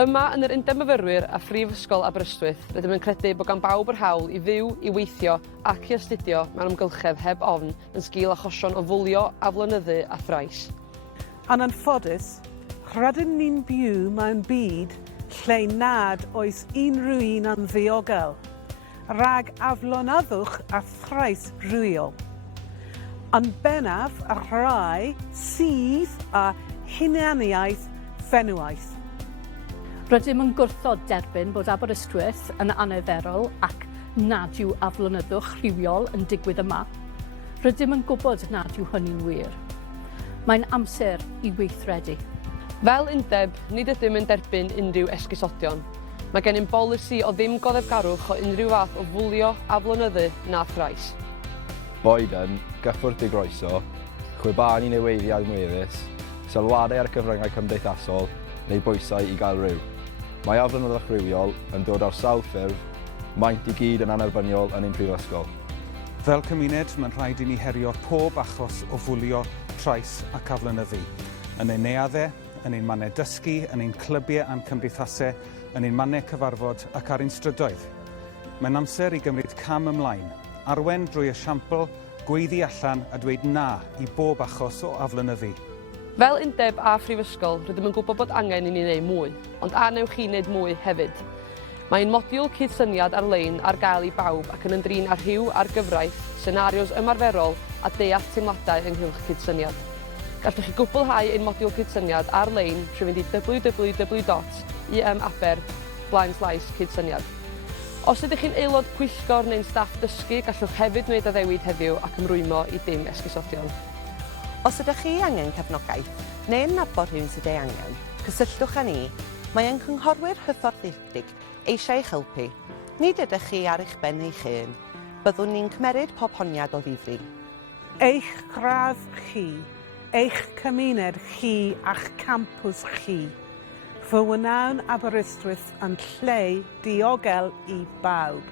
Yma yn yr Undeb Myfyrwyr a Phrifysgol Aberystwyth, rydym yn credu bod gan bawb yr hawl i fyw, i weithio ac i astudio mewn amgylchedd heb ofn yn sgil achosion o fwlio, aflonyddu a thrais. Yn anffodus, rydym ni'n byw mewn byd lle nad oes unrhyw un yn ddiogel, rhag aflonoddwch a thrais rhywiol. Yn bennaf y rhai sydd â hunaniaeth fenywaidd. Rydym yn gwrthod derbyn bod Aberystwyth yn anarferol ac nad yw aflonyddwch rhywiol yn digwydd yma. Rydym yn gwybod nad yw hynny'n wir. Mae'n amser i weithredu. Fel undeb, nid ydym yn derbyn unrhyw esgusodion. Mae gennym bolisi o ddim goddefgarwch o unrhyw fath o fwlio, aflonyddu na thrais. Boed yn gyffwrdd i groeso, chwibân i neweiddiau mweddus, sylwadau ar cyfryngau cymdeithasol neu bwysau i gael ryw. Mae aflonyddwch rhywiol yn dod ar sawl ffurf, maent i gyd yn anerbyniol yn ein prifysgol. Fel cymuned, mae'n rhaid i ni herio pob achos o fwlio, trais ac aflonyddu. Yn ein neuaddau, yn ein mannau dysgu, yn ein clybiau a'n cymdeithasau, yn ein mannau cyfarfod ac ar ein strydoedd. Mae'n amser i gymryd cam ymlaen, arwen drwy esiampl, gweiddi allan a dweud na i bob achos o aflonyddu. Fel undeb a phrifysgol, rydym yn gwybod bod angen i ni wneud mwy, ond anewch chi wneud mwy hefyd. Mae'n modiwl cydsyniad ar-lein ar gael i bawb ac yn ymdrin ar rhyw ar gyfraith, senarios ymarferol a deall teimladau ynghylch cydsyniad. Gallwch chi gwblhau ein modiwl cydsyniad ar-lein trwy fynd i www.imaper/cydsyniad. Os ydych chi'n aelod pwyllgor neu'n staff dysgu, gallwch hefyd wneud addewid heddiw ac ymrwymo i dim esgusodion. Os ydych chi angen cefnogaeth neu'n nabod rhywun sydd ei angen, cysylltwch â ni. Mae ynghorwyr hyfforddedig eisiau eich helpu. Nid ydych chi ar eich ben eich hun. Byddwn ni'n cymeryd pob honiad o ddifri. Eich gradd chi, eich cymuned chi a'ch campws chi. Fy wnawn Aberystwyth yn lle diogel i bawb.